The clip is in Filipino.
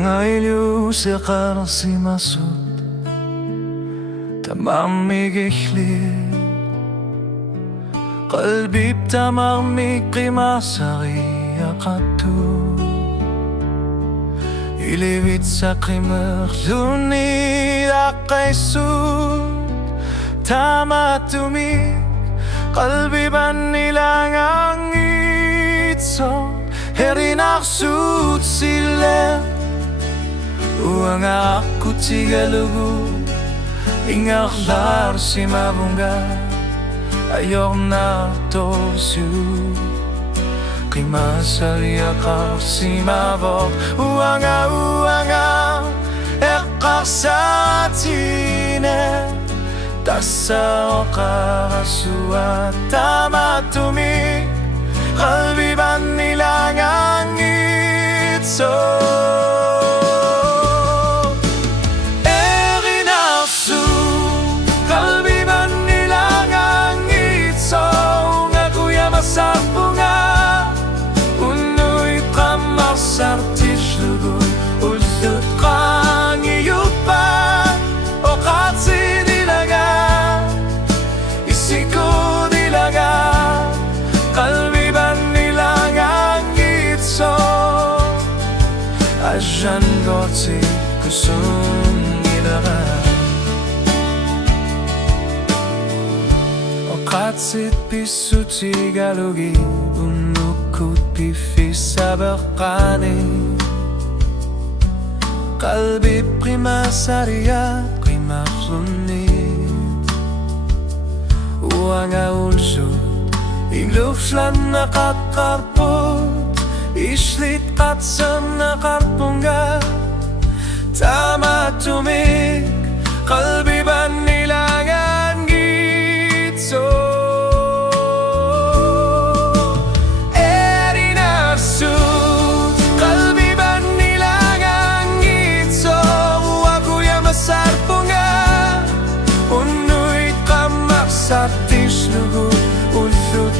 Angailu sekar si masud Tamam migihli Qalbi btamar mikrimasari akatu Ilivit sa krimer Duni akaisud Tamatumik Qalbi ban nilang itso Herinaksud sila Uang aku tigalugu Ingaklar si mabungga Ayok na torsu Kimasari akar si mabok Uanga Ekar sa tine Tasa okarasua Tamatumik Qalbi ban nilang itso Sa bunga Unoy kamasartis lugoy Ulut kang iyupan O katsi dilaga Isiko dilaga Kalbi ban nilang angitso Ajan gotsi kusung ilaga Katsit pisu tigalugi Unukut pifis sabakane Kalbi prima saria prima runit Uanga ulsut Inglufslan nakakarpot Islit katsam nakarpungga Tamatumik Kalbi ban nilangan gitso Sartis lugu ulut